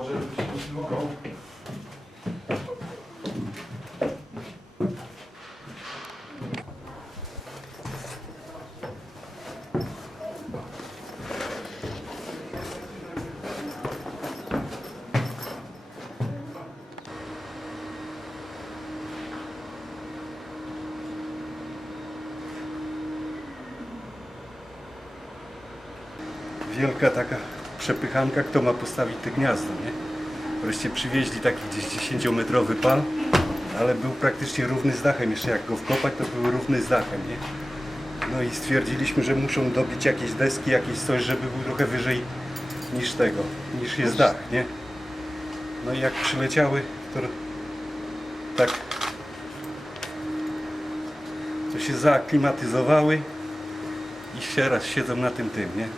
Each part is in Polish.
Boże, żebyśmy mogą. Wielka taka przepychanka, kto ma postawić te gniazdo, nie? Wreszcie przywieźli taki gdzieś 10-metrowy pal, ale był praktycznie równy z dachem. Jeszcze jak go wkopać, to był równy z dachem, nie? No i stwierdziliśmy, że muszą dobić jakieś deski, jakieś coś, żeby był trochę wyżej niż tego, niż jest dach, nie? No i jak przyleciały, to tak to się zaaklimatyzowały i się raz siedzą na tym tym, nie?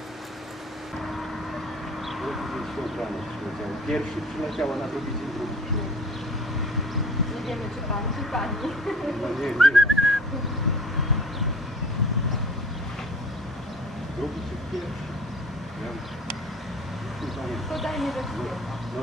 Pierwszy przyleciał, a na drugi dzień drugi przyleciał. Nie wiemy, czy pan, czy pani. No nie, nie. Drugi czy pierwszy? Nie. Podajmy do chwilę. No,